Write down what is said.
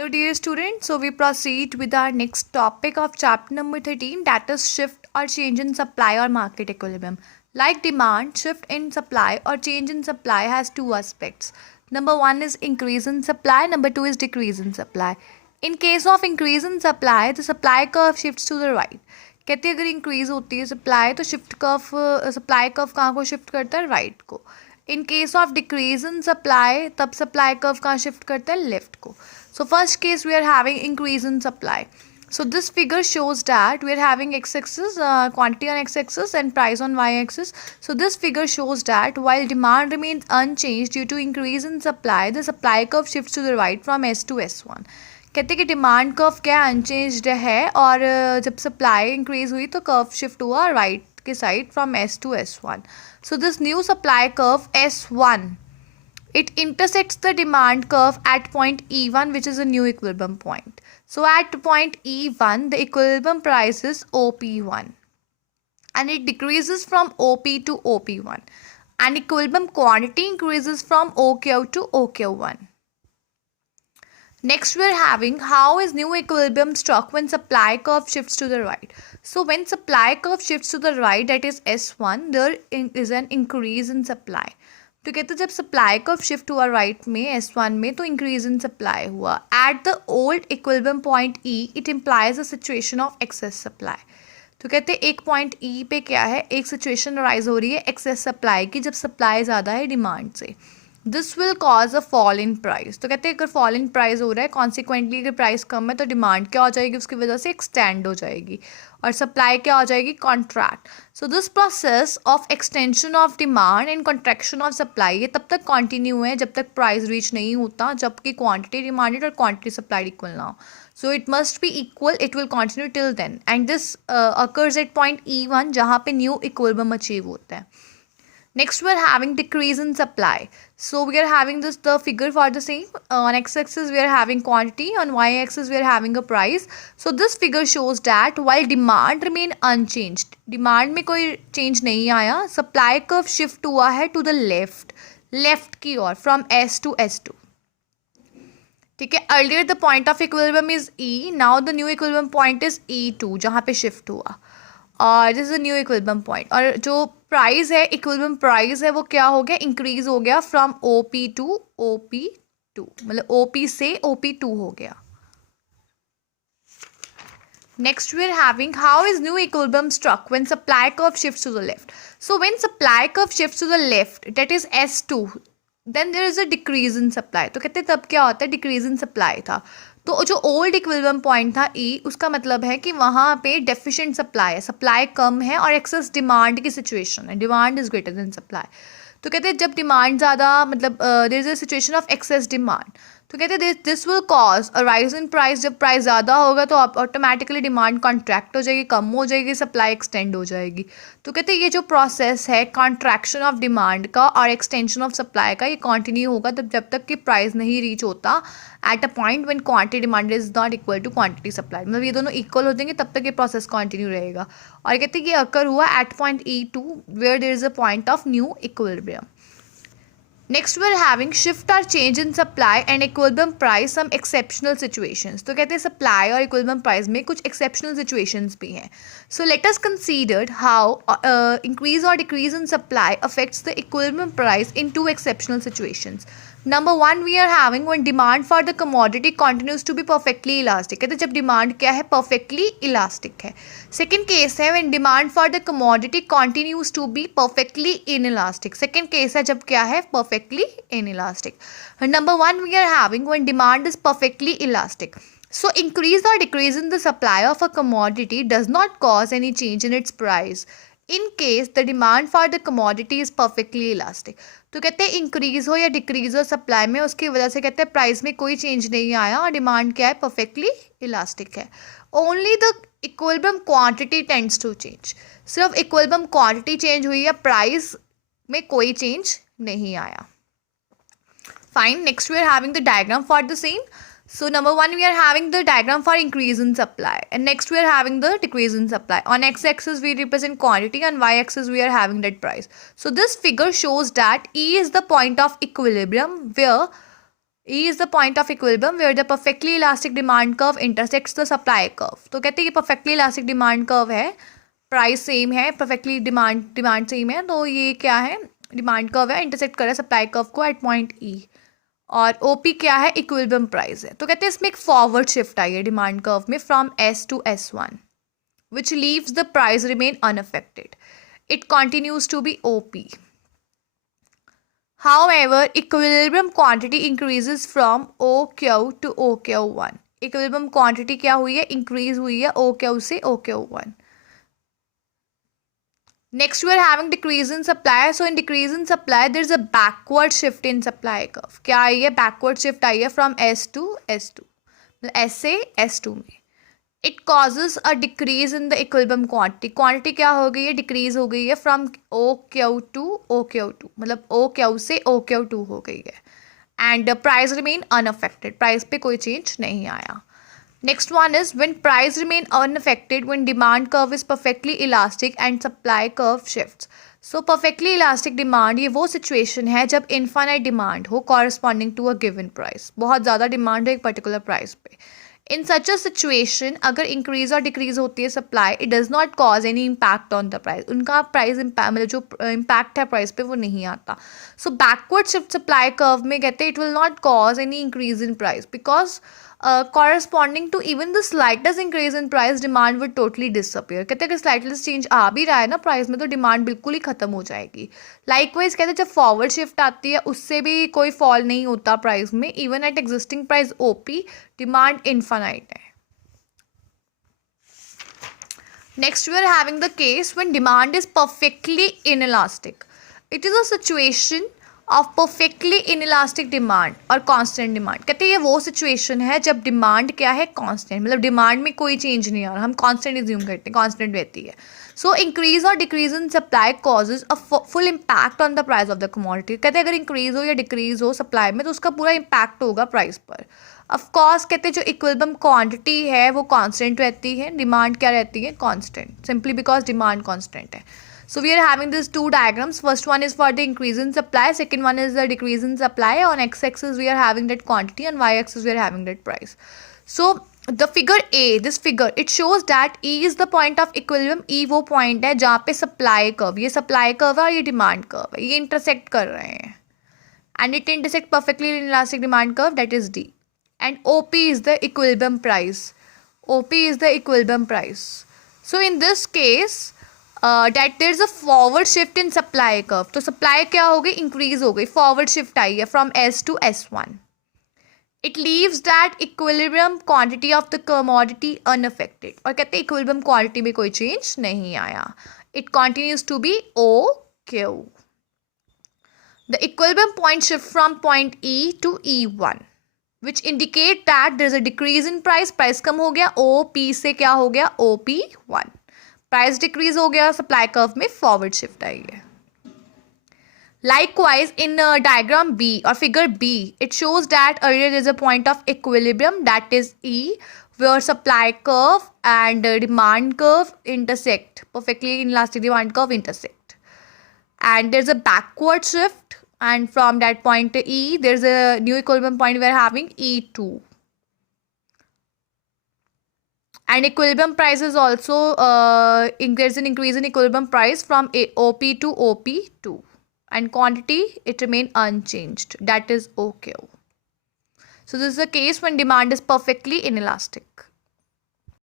Hello dear students, so we proceed with our next topic of chapter number 13, that is shift or change in supply or market equilibrium. Like demand, shift in supply or change in supply has two aspects. Number one is increase in supply, number two is decrease in supply. In case of increase in supply, the supply curve shifts to the right. कहते हैं अगर increase होती है supply तो shift curve supply curve कहाँ को shift करता है राइट को. In case of decrease in supply तब सप्लाई कर्व कहाँ शिफ्ट करता है लेफ्ट को. So first case we are having increase in supply. So this figure shows that we are having x-axis, quantity on x-axis and price on y-axis. So this figure shows that while demand remains unchanged due to increase in supply, the supply curve shifts to the right from S to S1. कहते हैं कि demand curve क्या unchanged है और जब supply increase हुई तो curve shift हुआ राइट के side from S to S1. So this new supply curve S1, it intersects the demand curve at point E1, which is a new equilibrium point. So at point E1, the equilibrium price is OP1 and it decreases from OP to OP1 and equilibrium quantity increases from OQ to OQ1. Next we are having how is new equilibrium struck when supply curve shifts to the right. So when supply curve shifts to the right, that is S1, there is an increase in supply. तो कहते हैं जब supply curve shift हुआ right में S1 में तो increase in supply हुआ. At the old equilibrium point E it implies a situation of excess supply. तो कहते हैं एक पॉइंट E पे क्या है, एक सिचुएशन अराइज हो रही है एक्सेस सप्लाई की जब सप्लाई ज़्यादा है डिमांड से. This will cause a fall in price. तो कहते हैं अगर फॉल इन प्राइस हो रहा है कॉन्सिक्वेंटली अगर प्राइस कम है तो डिमांड क्या हो जाएगी, उसकी वजह से एक्सटेंड हो जाएगी और सप्लाई क्या हो जाएगी, contract. So this process of extension of demand and contraction of supply ये तब तक कंटिन्यू है जब तक प्राइस रीच नहीं होता जबकि क्वांटिटी डिमांडेड और क्वांटिटी सप्लाइड इक्वल ना हो. So it must be equal, it will continue till then and this occurs at point E1 जहाँ पे न्यू इक्विलिब्रियम अचीव होता है. Next we are having decrease in supply. So we are having the figure for the same. On x-axis we are having quantity, on y-axis we are having a price. So this figure shows that while demand remain unchanged, demand में कोई change नहीं आया, supply curve shift हुआ है to the left की ओर from S to S2. ठीक है, earlier the point of equilibrium is E, now the new equilibrium point is E2 जहाँ पे shift हुआ और this is a new equilibrium point. और जो प्राइस है इक्विलिब्रियम प्राइस है वो क्या हो गया, इंक्रीज हो गया फ्रॉम OP टू OP2, मतलब OP से OP2 हो गया. Next we are having how is new equilibrium struck when supply curve shifts to the left. So when supply curve shifts to the left, that is S2, then there is a decrease in supply. तो कहते हैं तब क्या होता है, decrease in supply था. तो जो ओल्ड इक्विलिब्रियम पॉइंट था E, उसका मतलब है कि वहाँ पे डेफिशिएंट सप्लाई है, सप्लाई कम है और एक्सेस डिमांड की सिचुएशन है, demand is greater than supply. तो कहते हैं जब डिमांड ज़्यादा मतलब there is a situation of excess demand, तो कहते हैं this will cause a rise in price. जब प्राइस ज़्यादा होगा तो ऑटोमेटिकली डिमांड कॉन्ट्रैक्ट हो जाएगी, कम हो जाएगी, सप्लाई एक्सटेंड हो जाएगी. तो कहते हैं ये जो प्रोसेस है कॉन्ट्रैक्शन ऑफ डिमांड का और एक्सटेंशन ऑफ सप्लाई का ये कंटिन्यू होगा जब तक कि प्राइस नहीं रीच होता at a point when quantity demand is not equal to quantity supply. मतलब ये दोनों इक्वल हो जाएंगे तब तक ये प्रोसेस कंटिन्यू रहेगा. और कहते हैं कि अकर हुआ at point E2 where there is a point of new equilibrium. Next we are having shift or change in supply and equilibrium price some exceptional situations. तो कहते हैं सप्लाई और इक्विलिब्रियम प्राइस में कुछ एक्सेप्शनल सिचुएशंस भी हैं. So let us consider how increase or decrease in supply affects the equilibrium price in two exceptional situations. Number one we are having when demand for the commodity continues to be perfectly elastic. कहते हैं जब demand क्या है, perfectly elastic है. Second case है when demand for the commodity continues to be perfectly inelastic. Second case है जब क्या है, perfectly inelastic. Number one we are having when demand is perfectly elastic. So increase or decrease in the supply of a commodity does not cause any change in its price in case the demand for the commodity is perfectly elastic. तो कहते हैं increase हो या decrease हो supply में उसकी वजह से कहते हैं प्राइस में कोई चेंज नहीं आया और डिमांड क्या है, परफेक्टली इलास्टिक है. Only the equilibrium quantity tends to change. सिर्फ इक्विलिब्रियम क्वांटिटी चेंज हुई है, प्राइस में कोई चेंज नहीं आया. Fine. Next we are having the diagram for the same. So number one we are having the diagram for increase in supply and next we are having the decrease in supply. On x-axis we represent quantity and y-axis we are having that price. So this figure shows that E is the point of equilibrium where E is the point of equilibrium where the perfectly elastic demand curve intersects the supply curve. तो कहते हैं ये perfectly elastic demand curve है, price same है, perfectly demand same है, तो ये क्या है, डिमांड कर्व है, इंटरसेक्ट कर रहा है सप्लाई कर्व को एट पॉइंट ई. और ओपी क्या है, इक्विलिब्रियम प्राइस है. तो कहते हैं इसमें एक फॉरवर्ड शिफ्ट आई है डिमांड कर्व में from S to S1 which leaves the price remain unaffected. It continues to be OP. However, equilibrium quantity increases from OQ to OQ1. Equilibrium quantity क्या हुई है, increase हुई है OQ से OQ1. Next, we are having decrease in supply. So, in decrease in supply, there is a backward shift in supply curve. क्या आई है, backward shift आई है from S to S2. मतलब S से S2 में. It causes a decrease in the equilibrium quantity. Quantity क्या हो गई है, decrease हो गई है from OQ to OQ2. मतलब OQ से OQ2 हो गई है. And the price remain unaffected. Price पे कोई change नहीं आया. Next one is when price remain unaffected when demand curve is perfectly elastic and supply curve shifts. So perfectly elastic demand ये वो situation है जब infinite demand हो corresponding to a given price. बहुत ज़्यादा demand है एक particular price पे. In such a situation अगर increase और decrease होती है supply, it does not cause any impact on the price. उनका price मतलब जो impact है price पे वो नहीं आता. So backward shift supply curve में कहते हैं it will not cause any increase in price because corresponding to even the slightest increase in price demand would totally disappear. कहते हैं कि slightest change आ भी रहा है ना price में तो demand बिल्कुल ही ख़त्म हो जाएगी. Likewise कहते हैं जब forward shift आती है उससे भी कोई fall नहीं होता price में, even at existing price OP demand infinite है. Next we are having the case when demand is perfectly inelastic. It is a situation of perfectly inelastic demand और कांस्टेंट डिमांड. कहते हैं ये वो सिचुएशन है जब डिमांड क्या है, कांस्टेंट, मतलब डिमांड में कोई चेंज नहीं आ रहा, हम कांस्टेंट एज्यूम करते हैं, कांस्टेंट रहती है. So increase or decrease in supply causes a full impact on the price of the commodity. कहते हैं अगर इंक्रीज हो या डिक्रीज हो सप्लाई में तो उसका पूरा इम्पैक्ट होगा प्राइस पर. ऑफकोर्स कहते हैं जो इक्विलिब्रियम क्वांटिटी है वो कांस्टेंट रहती है, डिमांड क्या रहती है, constant, simply because demand constant है. So we are having these two diagrams. First one is for the increase in supply. Second one is the decrease in supply. On x-axis we are having that quantity and y-axis we are having that price. So the figure A, this figure, it shows that E is the point of equilibrium. E वो point है जहाँ पे supply curve, ये supply curve है और ये demand curve है, ये intersect कर रहे हैं. And it intersect perfectly in elastic demand curve, that is D. And OP is the equilibrium price. OP is the equilibrium price. So in this case, that there is a forward shift in supply curve. तो supply क्या हो गई, increase हो गई, forward shift आई है from S to S1. It leaves that equilibrium quantity of the commodity unaffected. और कहते हैं equilibrium quantity में कोई change नहीं आया. It continues to be OQ. The equilibrium point shift from point E to E1, which indicate that there is a decrease in price. Price कम हो गया, OP से क्या हो गया, OP1. प्राइस डिक्रीज हो गया, सप्लाई कर्व में फॉरवर्ड शिफ्ट आई है. Likewise in diagram B or figure B, it shows that earlier there is a point of equilibrium, that is E, where supply curve and demand curve intersect, perfectly inelastic demand curve intersect, and there's a backward shift, and from that point to E there's a new equilibrium point we are having E2. And equilibrium price is also there's an increase in equilibrium price from OP to OP2, and quantity it remain unchanged, that is OQ. So this is a case when demand is perfectly inelastic.